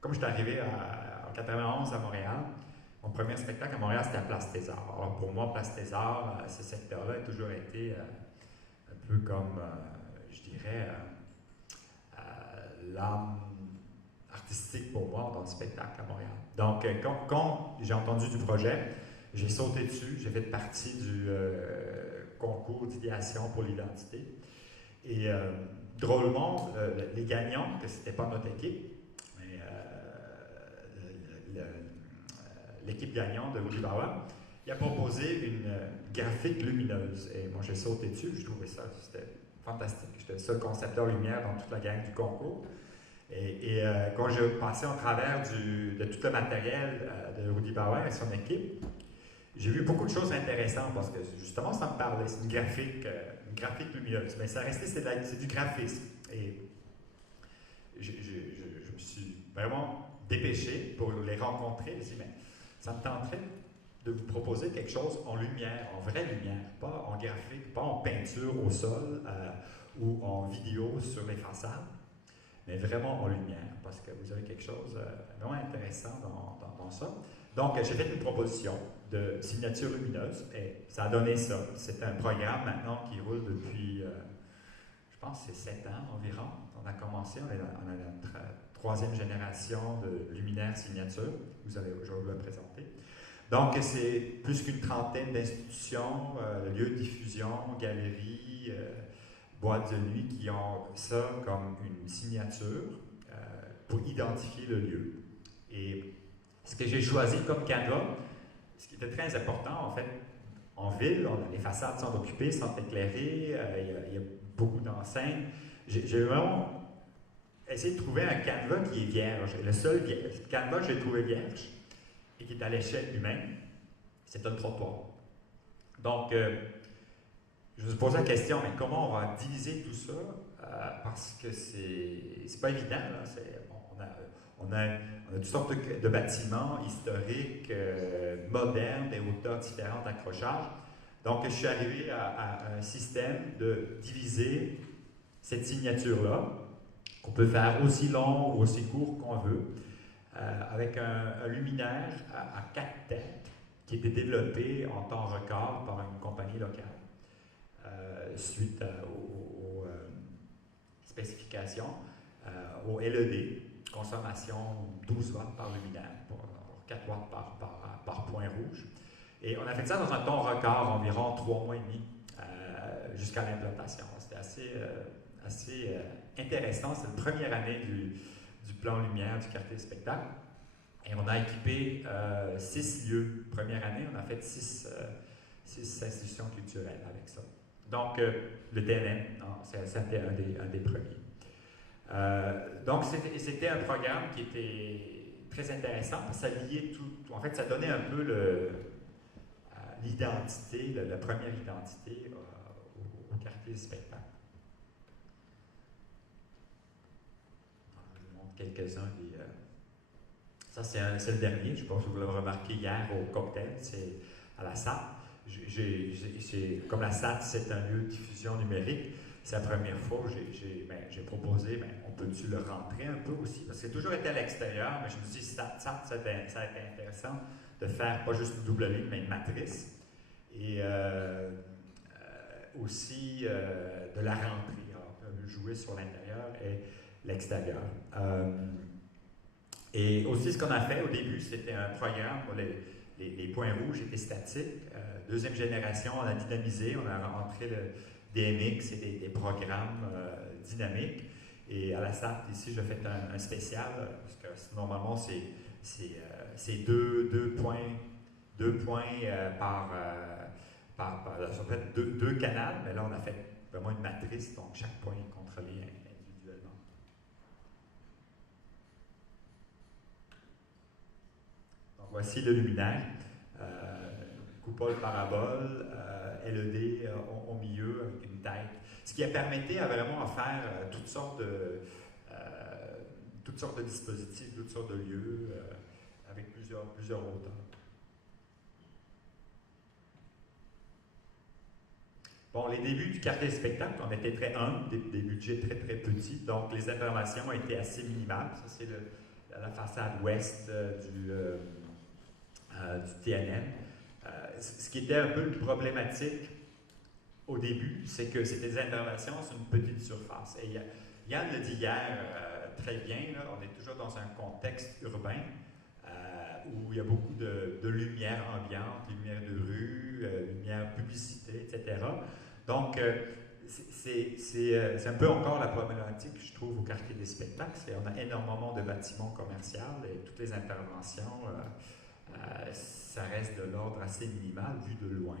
comme je suis arrivé en 91 à Montréal, mon premier spectacle à Montréal, c'était à Place des Arts. Alors pour moi, Place des Arts, ce secteur-là a toujours été un peu comme, je dirais, l'âme artistique pour moi dans le spectacle à Montréal. Donc, quand j'ai entendu du projet, j'ai sauté dessus, j'ai fait partie du concours d'idéation pour l'identité. Et drôlement, les gagnants, que c'était pas notre équipe, mais l'équipe gagnante de Woody Bauer, il a proposé une graphique lumineuse. Et moi, j'ai sauté dessus, je trouvais ça, c'était fantastique. J'étais le seul concepteur lumière dans toute la gang du concours. Et quand j'ai passé en travers de tout le matériel de Woody Bauer et son équipe, j'ai vu beaucoup de choses intéressantes parce que justement, ça me parlait. C'est une graphique lumineuse. Mais ça restait, c'est du graphisme. Et je me suis vraiment dépêché pour les rencontrer. Je me suis dit, mais ça me tenterait de vous proposer quelque chose en lumière, en vraie lumière, pas en graphique, pas en peinture au sol ou en vidéo sur les façades, mais vraiment en lumière, parce que vous avez quelque chose de vraiment intéressant dans ça. Donc, j'ai fait une proposition de signature lumineuse et ça a donné ça. C'est un programme maintenant qui roule depuis, je pense, c'est 7 ans environ. On a commencé, on a notre troisième génération de luminaires signature. Vous allez aujourd'hui le présenter. Donc, c'est plus qu'une trentaine d'institutions, lieux de diffusion, galeries, boîtes de nuit qui ont ça comme une signature pour identifier le lieu. Et ce que j'ai choisi comme canevas, ce qui était très important, en fait, en ville, les façades sont occupées, sont éclairées, il y a beaucoup d'enseignes. J'ai vraiment essayé de trouver un canevas qui est vierge. Le seul canevas que j'ai trouvé vierge, et qui est à l'échelle humaine, c'est un trottoir. Donc, je me posais la question, mais comment on va diviser tout ça? Parce que c'est pas évident. Là. On a toutes sortes de bâtiments historiques, modernes, des hauteurs différentes d'accrochage. Donc, je suis arrivé à un système de diviser cette signature-là, qu'on peut faire aussi long ou aussi court qu'on veut, avec un luminaire à 4 têtes qui a été développé en temps record par une compagnie locale. Suite aux spécifications, au LED, consommation 12 watts par luminaire, pour 4 watts par point rouge. Et on a fait ça dans un temps record, environ 3 mois et demi, jusqu'à l'implantation. C'était assez intéressant. C'est la première année du plan lumière du quartier spectacle. Et on a équipé 6 lieux. Première année, on a fait 6 institutions culturelles avec ça. Donc, le TNM, c'était un des premiers. Donc, c'était un programme qui était très intéressant parce que ça liait tout. En fait, ça donnait un peu l'identité, la première identité au quartier du spectacle. Je vous montre quelques-uns des. Ça, c'est le dernier. Je pense que vous l'avez remarqué hier au cocktail. C'est à la SAT. Comme la SAT, c'est un lieu de diffusion numérique, c'est la première fois que j'ai proposé, on peut-tu le rentrer un peu aussi? Parce que c'est toujours été à l'extérieur, mais je me suis dit, ça a été intéressant de faire pas juste une double ligne, mais une matrice. Et aussi de la rentrer. Alors, on peut jouer sur l'intérieur et l'extérieur. Et aussi, ce qu'on a fait au début, c'était un programme pour les points rouges étaient statiques. Deuxième génération, on a dynamisé, on a rentré le DMX et des programmes dynamiques. Et à la SAT, ici, je fais un spécial, parce que normalement, c'est deux points ça fait deux canaux, mais là, on a fait vraiment une matrice, donc chaque point est contrôlé individuellement. Donc, voici le luminaire. Coupole parabole, LED au milieu avec une tête. Ce qui a permis à vraiment faire toutes sortes de dispositifs, toutes sortes de lieux avec plusieurs hauteurs. Bon, les débuts du quartier spectacle, on était très humble, des budgets très très petits, donc les informations étaient assez minimales. Ça, c'est la façade ouest du TNM. Ce qui était un peu problématique au début, c'est que c'était des interventions sur une petite surface. Et Yann le dit hier très bien, là, on est toujours dans un contexte urbain où il y a beaucoup de lumière ambiante, lumière de rue, lumière publicité, etc. Donc, c'est un peu encore la problématique, je trouve, au quartier des spectacles. On a énormément de bâtiments commerciaux et toutes les interventions, ça reste de l'ordre assez minimal vu de loin.